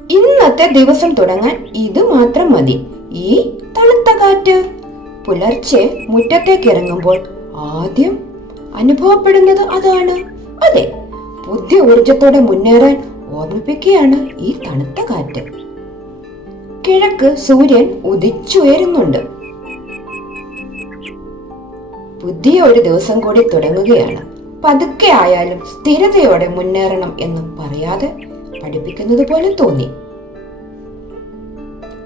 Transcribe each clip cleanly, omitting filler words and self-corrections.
ഇന്നത്തെ ദിവസം തുടങ്ങാൻ ഇത് മാത്രം മതി, ഈ തണുത്ത കാറ്റ്. പുലർച്ചെ മുറ്റത്തേക്ക് ഇറങ്ങുമ്പോൾ ആദ്യം അനുഭവപ്പെടുന്നത് അതാണ്. അതെ, പുതിയ ഊർജത്തോടെ മുന്നേറാൻ ഓർമ്മിപ്പിക്കുകയാണ് ഈ തണുത്ത കാറ്റ്. കിഴക്ക് സൂര്യൻ ഉദിച്ചുയരുന്നുണ്ട്. പുതിയ ഒരു ദിവസം കൂടി തുടങ്ങുകയാണ്. പതുക്കെ ആയാലും സ്ഥിരതയോടെ മുന്നേറണം എന്ന് പറയാതെ പഠിപ്പിക്കുന്നത് പോലെ തോന്നി.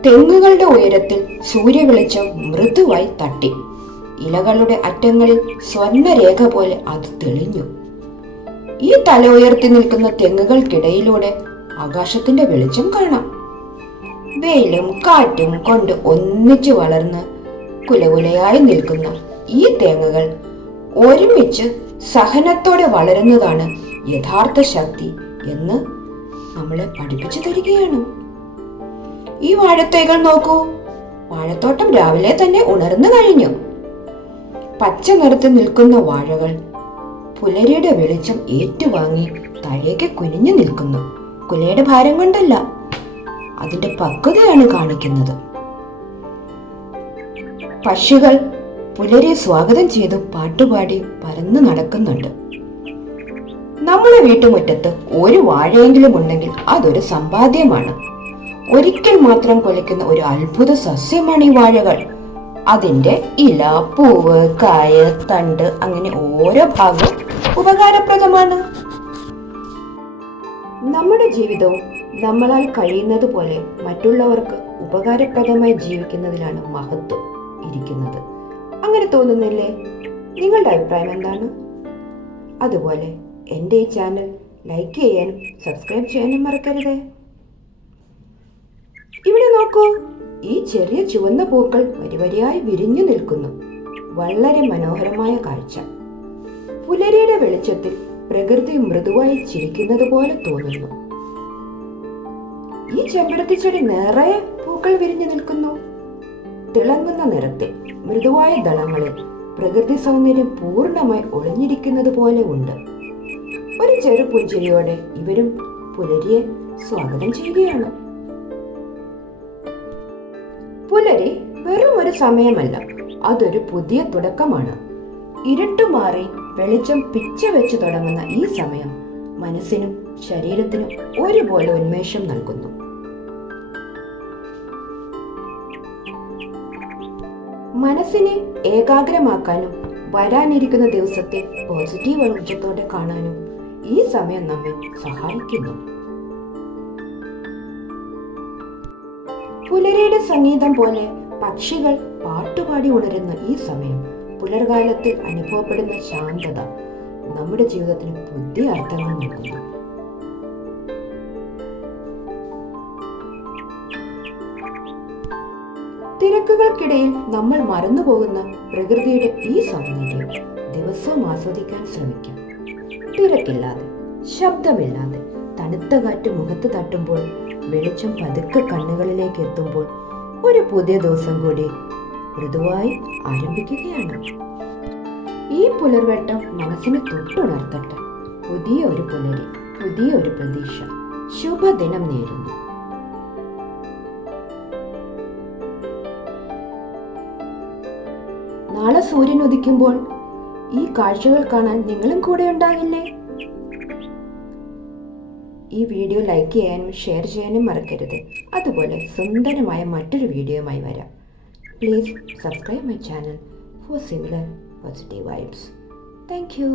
തെങ്ങുകളുടെ ഉയരത്തിൽ സൂര്യവെളിച്ചം മൃദുവായി തട്ടി. ഇലകളുടെ അറ്റങ്ങളിൽ സ്വർണ്ണരേഖ പോലെ അത് തെളിഞ്ഞു. ഈ തല ഉയർത്തി നിൽക്കുന്ന തെങ്ങുകൾക്കിടയിലൂടെ ആകാശത്തിന്റെ വെളിച്ചം കാണാം. വെയിലും കാറ്റും കൊണ്ട് ഒന്നിച്ചു വളർന്ന് കുലകുലയായി നിൽക്കുന്ന ഈ തേങ്ങകൾ ഒരുമിച്ച് സഹനത്തോടെ വളരുന്നതാണ് യഥാർത്ഥ ശക്തി എന്ന് നമ്മളെ പഠിപ്പിച്ചു തരികയാണ്. ഈ വാഴത്തൈകൾ നോക്കൂ, വാഴത്തോട്ടം രാവിലെ തന്നെ ഉണർന്നു കഴിഞ്ഞു. പച്ച നിറത്തിൽ നിൽക്കുന്ന വാഴകൾ പുലരിയുടെ വെളിച്ചം ഏറ്റുവാങ്ങി താഴേക്ക് കുനിഞ്ഞു നിൽക്കുന്നു. കുലയുടെ ഭാരം കൊണ്ടല്ല, അതിന്റെ പക്വതയാണ് കാണിക്കുന്നത്. പക്ഷികൾ പുലരിയെ സ്വാഗതം ചെയ്തു പാട്ടുപാടി പറന്നു നടക്കുന്നുണ്ട്. നമ്മുടെ വീട്ടുമുറ്റത്ത് ഒരു വാഴയെങ്കിലും ഉണ്ടെങ്കിൽ അതൊരു സമ്പാദ്യമാണ്. ഒരിക്കൽ മാത്രം കൊലയ്ക്കുന്ന ഒരു അത്ഭുത സസ്യമാണ് ഈ വാഴകൾ. അതിന്റെ ഇല, പൂവ്, കായ, തണ്ട് അങ്ങനെ ഓരോ ഭാഗവും ഉപകാരപ്രദമാണ്. നമ്മുടെ ജീവിതവും നമ്മളാൽ കഴിയുന്നത് പോലെ മറ്റുള്ളവർക്ക് ഉപകാരപ്രദമായി ജീവിക്കുന്നതിലാണ് മഹത്വം ഇരിക്കുന്നത്. അങ്ങനെ തോന്നുന്നില്ലേ? നിങ്ങളുടെ അഭിപ്രായം എന്താണ്? അതുപോലെ എൻ്റെ ഈ ചാനൽ ലൈക്ക് ചെയ്യാനും സബ്സ്ക്രൈബ് ചെയ്യാനും മറക്കരുതേ. ഇവിടെ നോക്കൂ, ഈ ചെറിയ ചുവന്ന പൂക്കൾ വരിവരിയായി വിരിഞ്ഞു നിൽക്കുന്നു. വളരെ മനോഹരമായ കാഴ്ച. പുലരിയുടെ വെളിച്ചത്തിൽ പ്രകൃതി മൃദുവായി ചിരിക്കുന്നത് പോലെ തോന്നുന്നു. ഈ ചെമ്പരത്തി ചെടി നിറയെ പൂക്കൾ വിരിഞ്ഞു നിൽക്കുന്നു. തിളങ്ങുന്ന നിറത്തിൽ മൃദുവായ ദളങ്ങളിൽ പ്രകൃതി സൗന്ദര്യം പൂർണ്ണമായി ഒളിഞ്ഞിരിക്കുന്നത് പോലെ ഉണ്ട്. ഒരു ചെറു പുഞ്ചിരിയോടെ ഇവരും പുലരിയെ സ്വാഗതം ചെയ്യുകയാണ്. പുലരി വെറും ഒരു സമയമല്ല, അതൊരു പുതിയ തുടക്കമാണ്. ഇരുട്ടുമാറി വെളിച്ചം പിച്ച വെച്ച് തുടങ്ങുന്ന ഈ സമയം മനസ്സിനും ശരീരത്തിനും ഒരുപോലെ ഉന്മേഷം നൽകുന്നു. മനസ്സിനെ ഏകാഗ്രമാക്കാനും വരാനിരിക്കുന്ന ദിവസത്തെ പോസിറ്റീവ് ഊർജത്തോടെ കാണാനും ഈ സമയം നമ്മെ സഹായിക്കുന്നു. പുലരിയുടെ സംഗീതം പോലെ പക്ഷികൾ പാട്ടുപാടി ഉണരുന്ന ഈ സമയം, പുലർകാലത്തിൽ അനുഭവപ്പെടുന്ന ശാന്തത നമ്മുടെ ജീവിതത്തിന് പുതിയ അർത്ഥങ്ങൾ നൽകുന്നു. തിരക്കുകൾക്കിടയിൽ നമ്മൾ മറന്നുപോകുന്ന പ്രകൃതിയുടെ ഈ സൗന്ദര്യം ദിവസവും ആസ്വദിക്കാൻ ശ്രമിക്കാം. തിരക്കില്ലാതെ, ശബ്ദമില്ലാതെ, തണുത്ത കാറ്റ് മുഖത്ത് തട്ടുമ്പോൾ, വെളിച്ചം പതുക്കെ കണ്ണുകളിലേക്ക് എത്തുമ്പോൾ ഒരു പുതിയ ദിവസം കൂടി മൃദുവായി ആരംഭിക്കുകയാണ്. ഈ പുലർവെട്ടം മനസ്സിനെ തൊട്ടുണർത്തട്ടെ. പുതിയ ഒരു പുലരി, പുതിയ ഒരു പ്രതീക്ഷ. ശുഭദിനം നേരുന്നു. നാളെ സൂര്യൻ ഉദിക്കുമ്പോൾ ഈ കാഴ്ചകൾ കാണാൻ നിങ്ങളും കൂടെ ഉണ്ടാകില്ലേ? ഈ വീഡിയോ ലൈക്ക് ചെയ്യാനും ഷെയർ ചെയ്യാനും മറക്കരുത്. അതുപോലെ സുന്ദരമായ മറ്റൊരു വീഡിയോയുമായി വരാം. Please subscribe my channel for similar positive vibes. Thank U.